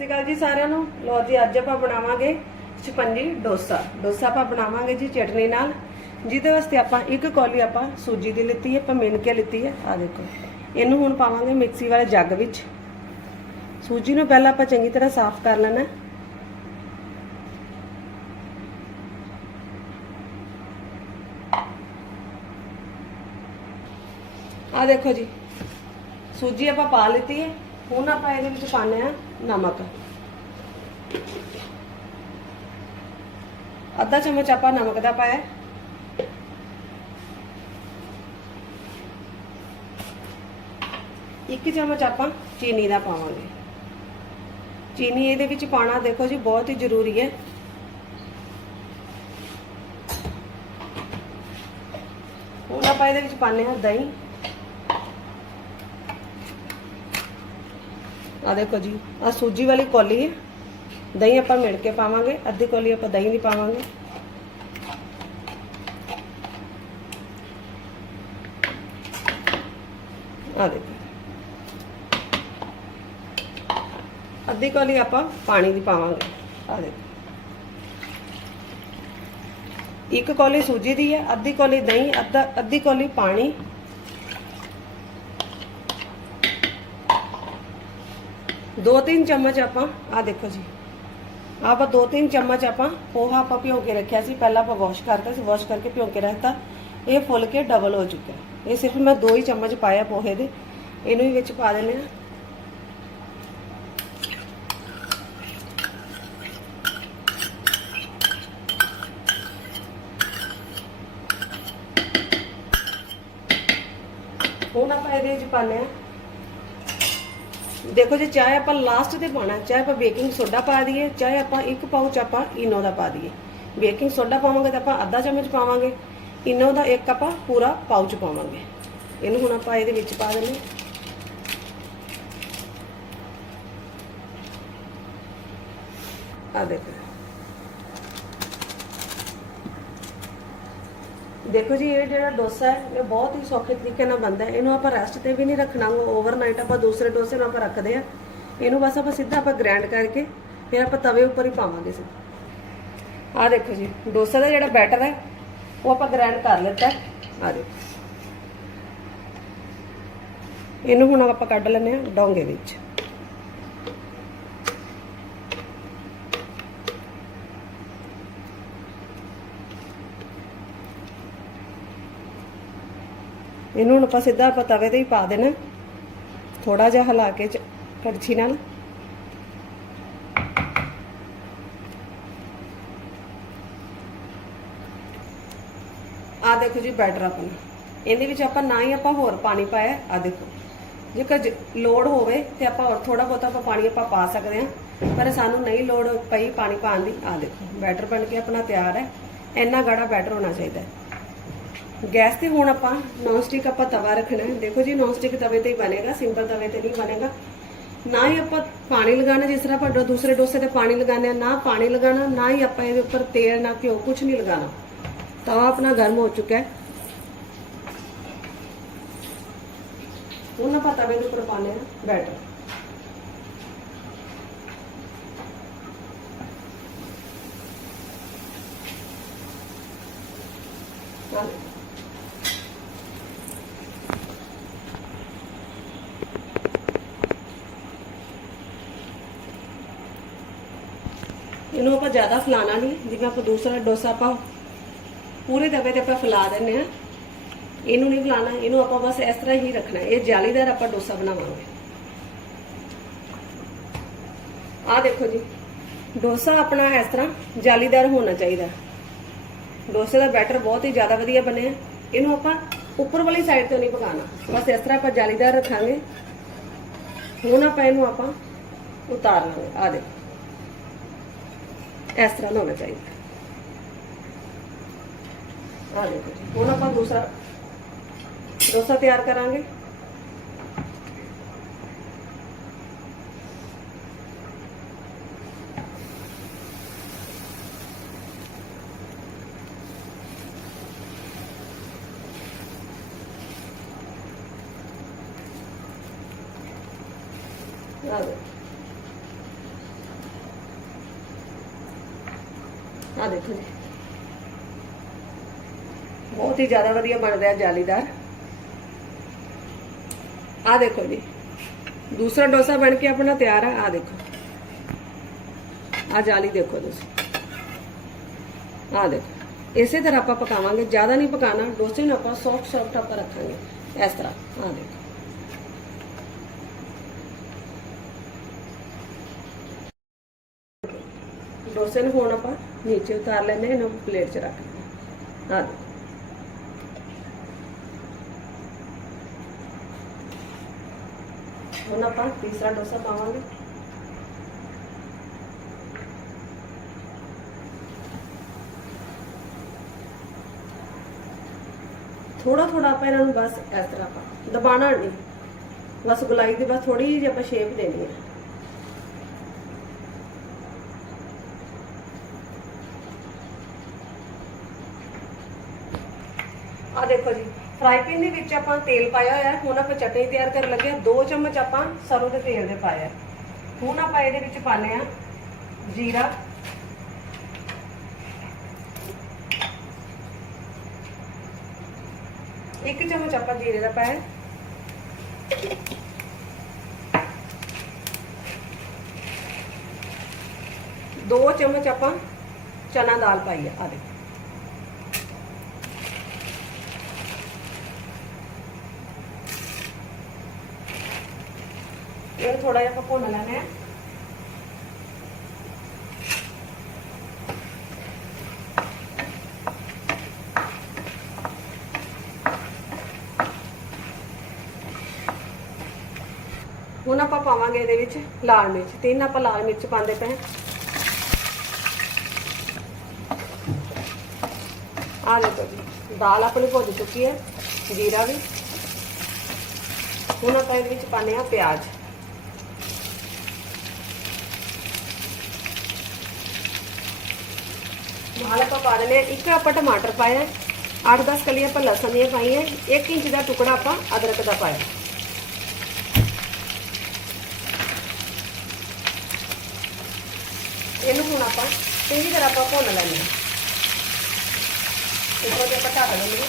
ਸਤਿ ਸ਼੍ਰੀ ਅਕਾਲ ਜੀ ਸਾਰਿਆਂ ਨੂੰ। ਲੋ ਜੀ, ਅੱਜ ਆਪਾਂ ਬਣਾਵਾਂਗੇ ਛਪੰਜੀ ਡੋਸਾ। ਡੋਸਾ ਆਪਾਂ ਬਣਾਵਾਂਗੇ ਜੀ ਚਟਨੀ ਨਾਲ। ਜਿਹਦੇ ਵਾਸਤੇ ਆਪਾਂ ਇੱਕ ਕੌਲੀ ਆਪਾਂ ਸੂਜੀ ਦੀ ਲਿੱਤੀ ਹੈ, ਆਪਾਂ ਮਿਣ ਕੇ ਲਿੱਤੀ ਹੈ। ਆ ਦੇਖੋ। ਇਹਨੂੰ ਹੁਣ ਪਾਵਾਂਗੇ ਮਿਕਸੀ ਵਾਲੇ ਜੱਗ ਵਿੱਚ। ਸੂਜੀ ਨੂੰ ਪਹਿਲਾਂ ਆਪਾਂ ਚੰਗੀ ਤਰ੍ਹਾਂ ਸਾਫ਼ ਕਰ ਲੈਣਾ। ਹੈ। ਆ ਦੇਖੋ ਜੀ। ਸੂਜੀ ਆਪਾਂ ਪਾ ਲਿੱਤੀ ਹੈ। ਹੁਣ ਆਪਾਂ ਇਹਦੇ ਵਿੱਚ ਪਾਣੇ ਆ ਨਮਕ ਅੱਧਾ ਚਮਚ ਆਪਾਂ ਨਮਕ ਦਾ ਪਾਇਆ। ਇੱਕ ਚਮਚ ਆਪਾਂ ਚੀਨੀ ਦਾ ਪਾਵਾਂਗੇ। ਚੀਨੀ ਇਹਦੇ ਵਿੱਚ ਪਾਣਾ ਦੇਖੋ ਜੀ ਬਹੁਤ ਹੀ ਜ਼ਰੂਰੀ ਹੈ। ਹੁਣ ਆਪਾਂ ਇਹਦੇ ਵਿੱਚ ਪਾਣੇ ਹਾਂ ਦਹੀਂ। ਆ ਦੇਖੋ ਜੀ ਆ ਸੂਜੀ ਵਾਲੀ ਕੌਲੀ ਹੈ ਦਹੀਂ ਆਪਾਂ ਮਿਣ ਕੇ ਪਾਵਾਂਗੇ ਅੱਧੀ ਕੌਲੀ ਆਪਾਂ ਦਹੀਂ ਦੀ ਪਾਵਾਂਗੇ ਆ ਦੇਖੋ ਅੱਧੀ ਕੌਲੀ ਆਪਾਂ ਪਾਣੀ ਦੀ ਪਾਵਾਂਗੇ ਆ ਦੇਖੋ ਇੱਕ ਕੌਲੀ ਸੂਜੀ ਦੀ ਹੈ ਅੱਧੀ ਕੌਲੀ ਦਹੀਂ ਅੱਧਾ ਅੱਧੀ ਕੌਲੀ ਪਾਣੀ ਦੋ ਤਿੰਨ ਚਮਚ ਆਪਾਂ ਆ ਦੇਖੋ ਜੀ। ਆਪਾਂ ਦੋ ਤਿੰਨ ਚਮਚ ਆਪਾਂ ਪੋਹਾ ਆਪਾਂ ਭਿਓ ਕੇ ਰੱਖਿਆ ਸੀ। ਪਹਿਲਾਂ ਆਪਾਂ ਵਾਸ਼ ਕਰਤਾ ਸੀ ਵਾਸ਼ ਕਰਕੇ ਭਿਓ ਕੇ ਰੱਖਤਾ। ਇਹ ਫੁੱਲ ਕੇ ਡਬਲ ਹੋ ਚੁੱਕਾ ਇਹ ਸਿਰਫ ਮੈਂ ਦੋ ਹੀ ਚਮਚ ਪਾਇਆ ਪੋਹੇ ਦੇ। ਇਹਨੂੰ ਵੀ ਵਿੱਚ ਪਾ ਦੇਣੇ ਆ ਹੁਣ ਆਪਾਂ ਇਹਦੇ ਵਿੱਚ ਪਾਣੇ ਆ ਦੇਖੋ ਜੇ, ਚਾਹੇ ਆਪਾਂ ਲਾਸਟ ਤੇ ਪਾਣਾ ਚਾਹੇ ਆਪਾਂ ਬੇਕਿੰਗ ਸੋਡਾ ਪਾ ਦਈਏ, ਚਾਹੇ ਆਪਾਂ ਇੱਕ ਪਾਊਚ ਆਪਾਂ ਇਨੋ ਦਾ ਪਾ ਦਈਏ। ਬੇਕਿੰਗ ਸੋਡਾ ਪਾਵਾਂਗੇ ਤਾਂ ਆਪਾਂ ਅੱਧਾ ਚਮਚ ਪਾਵਾਂਗੇ, ਇਨੋ ਦਾ ਇੱਕ ਆਪਾਂ ਪੂਰਾ ਪਾਊਚ ਪਾਵਾਂਗੇ। ਇਹਨੂੰ ਹੁਣ ਆਪਾਂ ਇਹਦੇ ਵਿੱਚ ਪਾ ਦਿੰਦੇ ਆ ਦੇਖੋ। ਦੇਖੋ ਜੀ, ਇਹ ਜਿਹੜਾ ਡੋਸਾ ਹੈ, ਇਹ ਬਹੁਤ ਹੀ ਸੌਖੇ ਤਰੀਕੇ ਨਾਲ ਬਣਦਾ ਹੈ। ਇਹਨੂੰ ਆਪਾਂ ਰੈਸਟ ਤੇ ਵੀ ਨਹੀਂ ਰੱਖਣਾ ਓਵਰਨਾਈਟ ਆਪਾਂ ਦੂਸਰੇ ਡੋਸੇ ਨੂੰ ਆਪਾਂ ਰੱਖਦੇ ਆ ਇਹਨੂੰ ਬਸ ਆਪਾਂ ਸਿੱਧਾ ਆਪਾਂ ਗ੍ਰਾਈਂਡ ਕਰਕੇ ਫਿਰ ਆਪਾਂ ਤਵੇ ਉੱਪਰ ਹੀ ਪਾਵਾਂਗੇ ਸਿੱਧਾ। ਆ ਦੇਖੋ ਜੀ, ਡੋਸਾ ਦਾ ਜਿਹੜਾ ਬੈਟਰ ਹੈ, ਉਹ ਆਪਾਂ ਗ੍ਰਾਈਂਡ ਕਰ ਲਿੱਤਾ ਆ ਦੇਖੋ। ਇਹਨੂੰ ਹੁਣ ਆਪਾਂ ਕੱਢ ਲੈਂਦੇ ਆ ਡੋਂਗੇ ਵਿੱਚ। ਇਹਨੂੰ ਹੁਣ ਆਪਾਂ ਸਿੱਧਾ ਆਪਾਂ ਤਵੇ ਤੇ ਹੀ ਪਾ ਦੇਣਾ। ਥੋੜਾ ਜਿਹਾ ਹਿਲਾ ਕੇ ਕੜਛੀ ਨਾਲ। ਆ ਦੇਖੋ ਜੀ ਬੈਟਰ ਆਪਣਾ। ਇਹਦੇ ਵਿੱਚ ਆਪਾਂ ਨਾ ਹੀ ਆਪਾਂ ਹੋਰ ਪਾਣੀ ਪਾਇਆ ਆ ਦੇਖੋ। ਜੇਕਰ ਜ- ਲੋੜ ਹੋਵੇ ਤੇ ਆਪਾਂ ਹੋਰ ਥੋੜਾ ਬਹੁਤਾ ਆਪਾਂ ਪਾਣੀ ਆਪਾਂ ਪਾ ਸਕਦੇ ਹਾਂ। ਪਰ ਸਾਨੂੰ ਨਹੀਂ ਲੋੜ ਪਈ ਪਾਣੀ ਪਾਣ ਦੀ। ਆ ਦੇਖੋ, ਬੈਟਰ ਬਣ ਕੇ ਆਪਣਾ ਤਿਆਰ ਹੈ। ਇੰਨਾ ਗਾੜਾ ਬੈਟਰ ਹੋਣਾ ਚਾਹੀਦਾ ਹੈ। ਗੈਸ ਤੇ ਹੁਣ ਆਪਾਂ ਨੌਨ ਸਟਿਕ ਆਪਾਂ ਤਵਾ ਰੱਖਣਾ ਹੈ। ਦੇਖੋ ਜੀ ਨੌਨ ਸਟਿਕ ਤਵੇ ਤੇ ਹੀ ਬਣੇਗਾ ਸਿੰਪਲ ਤਵੇ ਤੇ ਨਹੀਂ ਬਣੇਗਾ। ਨਾ ਹੀ ਆਪਾਂ ਪਾਣੀ ਲਗਾਣਾ ਜਿਸ ਤਰ੍ਹਾਂ ਆਪਾਂ ਡੋ- ਦੂਸਰੇ ਡੋਸੇ ਤੇ ਪਾਣੀ ਲਗਾਉਂਦੇ ਆ ਨਾ ਪਾਣੀ ਲਗਾਣਾ ਨਾ ਹੀ ਆਪਾਂ ਇਹਦੇ ਉੱਪਰ ਤੇਲ, ਨਾ ਘਿਓ ਕੁਝ ਨਹੀਂ ਲਗਾਣਾ ਤਵਾ ਆਪਣਾ ਗਰਮ ਹੋ ਚੁੱਕਾ ਹੈ। ਹੁਣ ਆਪਾਂ ਤਵੇ ਦੇ ਉੱਪਰ ਪਾਣੇ ਆ ਬੈਟਰ। ਇਹਨੂੰ ਆਪਾਂ ਜ਼ਿਆਦਾ ਫਲਾਣਾ ਨਹੀਂ, ਜਿਵੇਂ ਆਪਾਂ ਦੂਸਰਾ ਡੋਸਾ ਆਪਾਂ ਪੂਰੇ ਤਵੇ ਤੇ ਆਪਾਂ ਫੈਲਾ ਦਿੰਨੇ ਆ ਇਹਨੂੰ ਨਹੀਂ ਫਲਾਣਾ, ਇਹਨੂੰ ਆਪਾਂ ਬਸ ਇਸ ਤਰ੍ਹਾਂ ਹੀ ਰੱਖਣਾ, ਇਹ ਜਾਲੀਦਾਰ ਆਪਾਂ ਡੋਸਾ ਬਣਾਵਾਂਗੇ। ਆਹ ਦੇਖੋ ਜੀ, ਡੋਸਾ ਆਪਣਾ ਇਸ ਤਰ੍ਹਾਂ ਜਾਲੀਦਾਰ ਹੋਣਾ ਚਾਹੀਦਾ। ਡੋਸੇ ਦਾ ਬੈਟਰ ਬਹੁਤ ਹੀ ਜ਼ਿਆਦਾ ਵਧੀਆ ਬਣਿਆ। ਇਹਨੂੰ ਆਪਾਂ ਉੱਪਰ ਵਾਲੀ ਸਾਈਡ ਤੋਂ ਨਹੀਂ ਪਕਾਣਾ ਬਸ ਇਸ ਤਰ੍ਹਾਂ ਆਪਾਂ ਜਾਲੀਦਾਰ ਰੱਖਾਂਗੇ। ਹੁਣ ਆਪਾਂ ਇਹਨੂੰ ਆਪਾਂ ਉਤਾਰ ਲਾਂਗੇ। ਆਹ ਦੇਖੋ। ਇਸ ਤਰ੍ਹਾਂ ਦਾ ਹੋਣਾ ਚਾਹੀਦਾ। ਆ ਦੇਖੋ ਜੀ ਹੁਣ ਆਪਾਂ ਦੂਸਰਾ ਡੋਸਾ ਤਿਆਰ ਕਰਾਂਗੇ ਆ ਦੇਖੋ ਆ ਦੇਖੋ ਜੀ। ਬਹੁਤ ਹੀ ਜ਼ਿਆਦਾ ਵਧੀਆ ਬਣ ਰਿਹਾ ਜਾਲੀਦਾਰ। ਆ ਦੇਖੋ ਜੀ। ਦੂਸਰਾ ਡੋਸਾ ਬਣ ਕੇ ਆਪਣਾ ਤਿਆਰ ਆ ਆ ਦੇਖੋ। ਆ ਜਾਲੀ ਦੇਖੋ ਤੁਸੀਂ। ਆ ਦੇਖੋ। ਇਸੇ ਤਰ੍ਹਾਂ ਆਪਾਂ ਪਕਾਵਾਂਗੇ, ਜ਼ਿਆਦਾ ਨਹੀਂ ਪਕਾਣਾ। ਡੋਸੇ ਨੂੰ ਆਪਾਂ ਸੌਫਟ ਸੌਫਟ ਆਪਾਂ ਰੱਖਾਂਗੇ। ਇਸ ਤਰ੍ਹਾਂ। ਆ ਦੇਖੋ। ਡੋਸੇ ਨੂੰ ਹੁਣ ਆਪਾਂ ਨੀਚੇ ਉਤਾਰ ਲੈਂਦੇ ਹਾਂ, ਇਹਨੂੰ ਪਲੇਟ 'ਚ ਰੱਖ ਦਿੰਦੇ ਹਾਂ। ਹੁਣ ਆਪਾਂ ਤੀਸਰਾ ਡੋਸਾ ਪਾਵਾਂਗੇ। ਥੋੜਾ ਥੋੜਾ ਆਪਾਂ ਇਹਨਾਂ ਨੂੰ ਬਸ ਇਸ ਤਰ੍ਹਾਂ ਆਪਾਂ ਦਬਾਣਾ ਨਹੀਂ। ਬਸ ਗੁਲਾਈ ਦੀ ਬਸ ਥੋੜੀ ਜਿਹੀ ਆਪਾਂ ਸ਼ੇਪ ਦੇਣੀ ਹੈ ਆ ਦੇਖੋ ਜੀ ਫਰਾਈ ਪੈਨ ਦੇ ਵਿੱਚ ਆਪਾਂ ਤੇਲ ਪਾਇਆ ਹੋਇਆ ਹੈ। ਹੁਣ ਆਪਾਂ ਚਟਨੀ ਤਿਆਰ ਕਰਨ ਲੱਗੇ ਹਾਂ 2 ਚਮਚ ਆਪਾਂ ਸਰੋਂ ਦੇ ਤੇਲ ਦੇ ਪਾਇਆ ਹੈ। ਹੁਣ ਆਪਾਂ ਇਹਦੇ ਵਿੱਚ ਪਾਣੇ ਆ ਜੀਰਾ ਇੱਕ ਚਮਚ ਆਪਾਂ ਜੀਰੇ ਦਾ ਪਾਇਆ ਹੈ। ਦੋ ਚਮਚ ਆਪਾਂ ਚਨਾ ਦਾਲ ਪਾਈ ਆ ਆ ਦੇਖੋ ਇਹ ਥੋੜਾ ਜਿਹਾ ਆਪਾਂ ਭੁੰਨ ਲੈਣਾ ਹੈ। ਹੁਣ ਆਪਾਂ ਪਾਵਾਂਗੇ ਇਹਦੇ ਵਿੱਚ ਲਾਲ ਮਿਰਚ। ਤਿੰਨ ਆਪਾਂ ਲਾਲ ਮਿਰਚ ਪਾਉਂਦੇ ਪਏ ਆ ਦੇਖੋ ਜੀ, ਦਾਲ ਆਪਣੀ ਭੁੱਜ ਚੁੱਕੀ ਹੈ, ਜੀਰਾ ਵੀ। ਹੁਣ ਆਪਾਂ ਇਹਦੇ ਵਿੱਚ ਪਾਣੇ ਆ ਪਿਆਜ਼। ਨਾਲ ਆਪਾਂ ਪਾ ਦਿੰਦੇ ਹਾਂ ਇੱਕ ਆਪਾਂ ਟਮਾਟਰ ਪਾਇਆ 8-10 ਕਲੀਆਂ ਆਪਾਂ ਲਸਣ ਦੀਆਂ ਪਾਈਆਂ 1 ਇੰਚ ਦਾ ਟੁਕੜਾ ਆਪਾਂ ਅਦਰਕ ਦਾ ਪਾਇਆ ਇਹਨੂੰ ਹੁਣ ਆਪਾਂ ਚੰਗੀ ਤਰ੍ਹਾਂ ਆਪਾਂ ਭੁੰਨ ਲੈਂਦੇ ਹਾਂ ਇੱਕੋ ਜਿਹਾ ਆਪਾਂ ਢੱਕ ਲੈਂਦੇ ਹਾਂ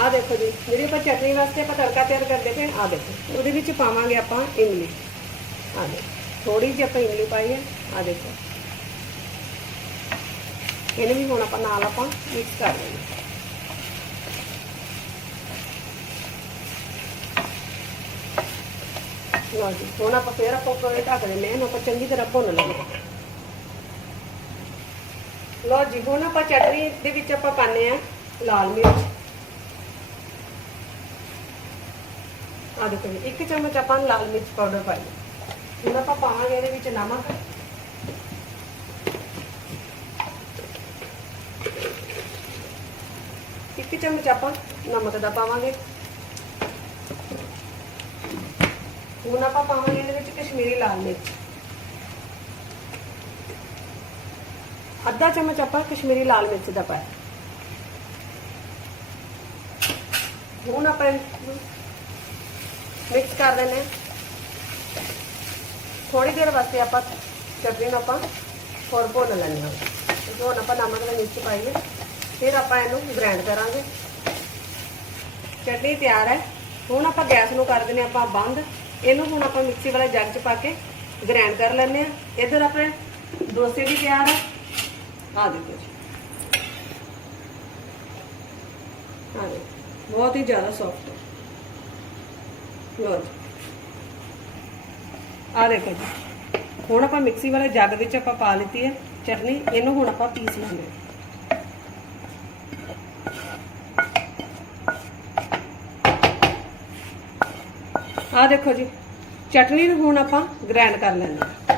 ਆ ਦੇਖੋ ਜੀ ਜਿਹੜੀ ਆਪਾਂ ਚਟਨੀ ਵਾਸਤੇ ਆਪਾਂ ਤੜਕਾ ਤਿਆਰ ਕਰਦੇ ਪਏ ਆ ਦੇਖੋ ਉਹਦੇ ਵਿੱਚ ਪਾਵਾਂਗੇ ਆਪਾਂ ਇਮਲੀ ਆ ਦੇਖੋ ਥੋੜੀ ਜਿਹੀ ਆਪਾਂ ਇਮਲੀ ਪਾਈ ਹੈ ਆ ਦੇਖੋ। ਇਹਨੂੰ ਵੀ ਹੁਣ ਆਪਾਂ ਨਾਲ ਆਪਾਂ ਮਿਕਸ ਕਰ ਲੈਂਦੇ ਲਓ ਜੀ, ਹੁਣ ਆਪਾਂ ਫੇਰ ਆਪਾਂ ਉੱਪਰ ਢੱਕ ਦਿੰਦੇ ਹਾਂ ਆਪਾਂ ਚੰਗੀ ਤਰ੍ਹਾਂ ਭੁੰਨ ਲੈਂਦੇ ਲਓ ਜੀ, ਹੁਣ ਆਪਾਂ ਚਟਨੀ ਦੇ ਵਿੱਚ ਆਪਾਂ ਪਾਣੇ ਆ ਲਾਲ ਮਿਰਚ। ਆ ਦੇਖੋ ਇੱਕ ਚਮਚ ਆਪਾਂ ਲਾਲ ਮਿਰਚ ਪਾਊਡਰ ਪਾਈ। ਹੁਣ ਆਪਾਂ ਪਾਵਾਂਗੇ ਇਹਦੇ ਵਿੱਚ ਨਮਕ। ਇੱਕ ਚਮਚ ਆਪਾਂ ਨਮਕ ਦਾ ਪਾਵਾਂਗੇ। ਹੁਣ ਆਪਾਂ ਪਾਵਾਂਗੇ ਇਹਦੇ ਵਿੱਚ ਕਸ਼ਮੀਰੀ ਲਾਲ ਮਿਰਚ। ਅੱਧਾ ਚਮਚ ਆਪਾਂ ਕਸ਼ਮੀਰੀ ਲਾਲ ਮਿਰਚ ਦਾ ਪਾਇਆ। ਹੁਣ ਆਪਾਂ ਇਹਨੂੰ ਮਿਕਸ ਕਰ ਲੈਣੇ ਹਾਂ। ਥੋੜੀ ਦੇਰ ਵਾਸਤੇ ਆਪਾਂ ਚਟਨੀ ਨੂੰ ਆਪਾਂ ਹੋਰ ਭੁੰਨ ਲੈਣੇ ਹਾਂ। ਕਿਉਂਕਿ ਹੁਣ ਆਪਾਂ ਨਮਕ ਦਾ ਮਿਰਚ ਪਾਈਏ ਫਿਰ ਆਪਾਂ ਇਹਨੂੰ ਗ੍ਰਾਈਂਡ ਕਰਾਂਗੇ। ਚਟਨੀ ਤਿਆਰ ਹੈ। ਹੁਣ ਆਪਾਂ ਗੈਸ ਨੂੰ ਕਰ ਦਿੰਦੇ ਆਪਾਂ ਬੰਦ। ਇਹਨੂੰ ਹੁਣ ਆਪਾਂ ਮਿਕਸੀ ਵਾਲੇ ਜੱਗ 'ਚ ਪਾ ਕੇ ਗ੍ਰਾਈਂਡ ਕਰ ਲੈਣੇ ਆ ਇਧਰ ਆਪਣੇ ਡੋਸੇ ਵੀ ਤਿਆਰ ਹੈ। ਆ ਦੇਖੋ ਜੀ। ਆ ਦੇਖੋ। ਬਹੁਤ ਹੀ ਜ਼ਿਆਦਾ ਸੌਫਟ ਹੈ। ਲੋ ਆ ਦੇਖੋ ਜੀ। ਹੁਣ ਆਪਾਂ ਮਿਕਸੀ ਵਾਲੇ ਜੱਗ ਵਿੱਚ ਆਪਾਂ ਪਾ ਲਿੱਤੀ ਹੈ ਚਟਨੀ। ਇਹਨੂੰ ਹੁਣ ਆਪਾਂ ਪੀਸ ਲੈਂਦੇ ਆਹ ਦੇਖੋ ਜੀ, ਚਟਨੀ ਨੂੰ ਹੁਣ ਆਪਾਂ ਗ੍ਰਾਈਂਡ ਕਰ ਲੈਂਦੇ ਹਾਂ।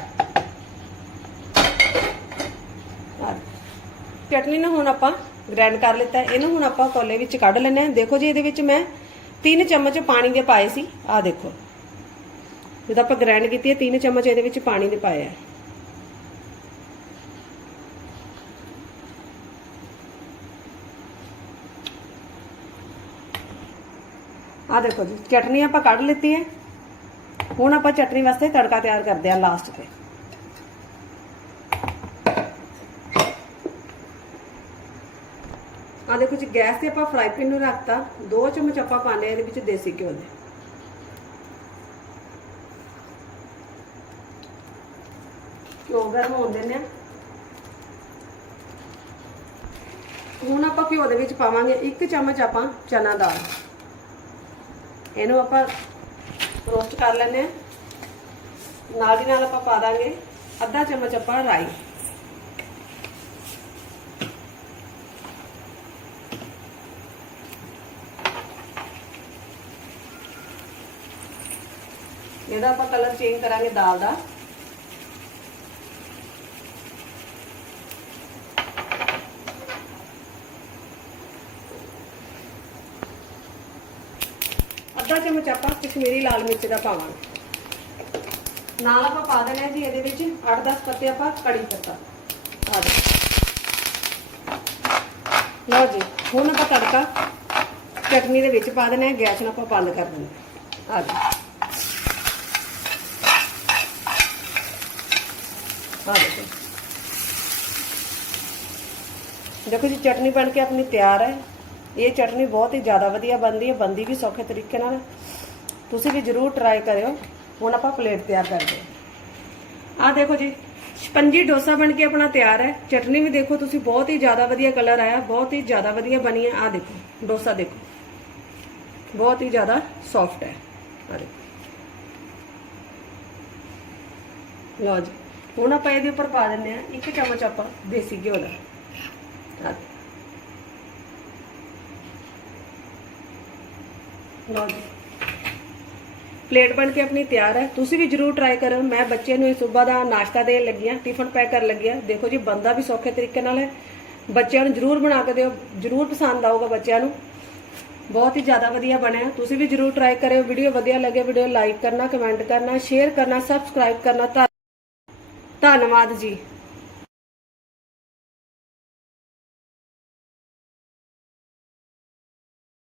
ਚਟਨੀ ਨੂੰ ਹੁਣ ਆਪਾਂ ਗ੍ਰਾਈਂਡ ਕਰ ਲਿੱਤਾ ਇਹਨੂੰ ਹੁਣ ਆਪਾਂ ਕੋਲੇ ਵਿੱਚ ਕੱਢ ਲੈਂਦੇ ਹਾਂ। ਦੇਖੋ ਜੀ, ਇਹਦੇ ਵਿੱਚ ਮੈਂ 3 ਚਮਚ ਪਾਣੀ ਦੇ ਪਾਏ ਸੀ। ਆਹ ਦੇਖੋ, ਜਦੋਂ ਆਪਾਂ ਗ੍ਰਾਈਂਡ ਕੀਤੀ ਹੈ 3 ਚਮਚ ਇਹਦੇ ਵਿੱਚ ਪਾਣੀ ਦੇ ਪਾਏ ਹੈ ਆ ਦੇਖੋ ਜੀ ਚਟਨੀ ਆਪਾਂ ਕੱਢ ਲਿੱਤੀ ਹੈ ਹੁਣ ਆਪਾਂ ਚਟਨੀ ਵਾਸਤੇ ਤੜਕਾ ਤਿਆਰ ਕਰਦੇ ਹਾਂ ਲਾਸਟ ਤੇ। ਆ ਦੇਖੋ ਜੀ, ਗੈਸ ਤੇ ਆਪਾਂ ਫਰਾਈ ਪੈਨ ਨੂੰ ਰੱਖਤਾ। ਦੋ ਚਮਚ ਆਪਾਂ ਪਾਣੇ ਇਹਦੇ ਵਿੱਚ ਦੇਸੀ ਘਿਓ ਦੇ। ਘਿਓ ਗਰਮ ਹੋਣ ਦਿੰਦੇ ਆ ਹੁਣ ਆਪਾਂ ਘਿਓ ਦੇ ਵਿੱਚ ਪਾਵਾਂਗੇ ਇੱਕ ਚਮਚ ਆਪਾਂ ਚਨਾ ਦਾਲ। ਇਹਨੂੰ ਆਪਾਂ ਰੋਸਟ ਕਰ ਲੈਂਦੇ ਆ ਨਾਲ ਦੀ ਨਾਲ ਆਪਾਂ ਪਾ ਦਾਂਗੇ ਅੱਧਾ ਚਮਚ ਆਪਾਂ ਰਾਈ। ਇਹਦਾ ਆਪਾਂ ਕਲਰ ਚੇਂਜ ਕਰਾਂਗੇ ਦਾਲ ਦਾ। ਅੱਧਾ ਚਮਚ ਆਪਾਂ ਕਸ਼ਮੀਰੀ ਲਾਲ ਮਿਰਚ ਦਾ ਪਾਵਾਂਗੇ ਨਾਲ ਆਪਾਂ ਪਾ ਦੇਣਾ ਜੀ ਇਹਦੇ ਵਿੱਚ 8-10 ਪੱਤੇ ਆਪਾਂ ਕੜੀ ਪੱਤਾ। ਪਾ ਦੇ ਲਓ ਜੀ, ਹੁਣ ਆਪਾਂ ਤੜਕਾ ਚਟਨੀ ਦੇ ਵਿੱਚ ਪਾ ਦੇਣਾ ਹੈ ਗੈਸ ਨੂੰ ਆਪਾਂ ਬੰਦ ਕਰ ਦੇਣਾ। ਆ ਜੀ। ਆ ਦੇਖੋ। ਦੇਖੋ ਜੀ, ਚਟਨੀ ਬਣ ਕੇ ਆਪਣੀ ਤਿਆਰ ਹੈ। ਇਹ ਚਟਨੀ ਬਹੁਤ ਹੀ ਜ਼ਿਆਦਾ ਵਧੀਆ ਬਣਦੀ ਹੈ ਬੰਦੀ ਵੀ ਸੌਖੇ ਤਰੀਕੇ ਨਾਲ। ਤੁਸੀਂ ਵੀ ਜਰੂਰ ਟਰਾਈ ਕਰਿਓ। ਹੁਣ ਆਪਾਂ ਪਲੇਟ ਤਿਆਰ ਕਰਦੇ ਹਾਂ। ਆ ਦੇਖੋ ਜੀ, ਸਪੰਜੀ ਡੋਸਾ ਬਣ ਕੇ ਆਪਣਾ ਤਿਆਰ ਹੈ। ਚਟਨੀ ਵੀ ਦੇਖੋ ਤੁਸੀਂ, ਬਹੁਤ ਹੀ ਜ਼ਿਆਦਾ ਵਧੀਆ ਕਲਰ ਆਇਆ, ਬਹੁਤ ਹੀ ਜ਼ਿਆਦਾ ਵਧੀਆ ਬਣੀ ਹੈ। ਆਹ ਦੇਖੋ, ਡੋਸਾ ਦੇਖੋ। ਬਹੁਤ ਹੀ ਜ਼ਿਆਦਾ ਸੌਫਟ ਹੈ। ਆਹ ਦੇਖੋ। ਲਓ ਜੀ, ਹੁਣ ਆਪਾਂ ਇਹਦੇ ਉੱਪਰ ਪਾ ਦਿੰਦੇ ਆ ਇੱਕ ਚਮਚ ਆਪਾਂ ਦੇਸੀ ਘਿਓ ਦਾ ਆ ਦੇਖੋ। ਲਓ ਜੀ ਪਲੇਟ ਬਣ ਕੇ ਆਪਣੀ ਤਿਆਰ ਹੈ। ਤੁਸੀਂ ਵੀ ਜਰੂਰ ਟਰਾਈ ਕਰੋ ਮੈਂ ਬੱਚੇ ਨੂੰ ਇਹ ਸਵੇਰ ਦਾ ਨਾਸ਼ਤਾ ਦੇਣ ਲੱਗੀ ਹਾਂ। ਟਿਫਨ ਪੈਕ ਕਰਨ ਲੱਗੀ ਹਾਂ। ਦੇਖੋ ਜੀ, ਬੰਦਾ ਵੀ ਸੌਖੇ ਤਰੀਕੇ ਨਾਲ ਹੈ। ਬੱਚਿਆਂ ਨੂੰ ਜਰੂਰ ਬਣਾ ਕੇ ਦਿਓ। ਜਰੂਰ ਪਸੰਦ ਆਊਗਾ ਬੱਚਿਆਂ ਨੂੰ। ਬਹੁਤ ਹੀ ਜ਼ਿਆਦਾ ਵਧੀਆ ਬਣਿਆ। ਤੁਸੀਂ ਵੀ ਜਰੂਰ ਟਰਾਈ ਕਰਿਓ। ਵੀਡੀਓ ਵਧੀਆ ਲੱਗੇ ਵੀਡੀਓ ਲਾਈਕ ਕਰਨਾ ਕਮੈਂਟ ਕਰਨਾ ਸ਼ੇਅਰ ਕਰਨਾ ਸਬਸਕ੍ਰਾਈਬ ਕਰਨਾ। ਧੰਨ- ਧੰਨਵਾਦ ਜੀ।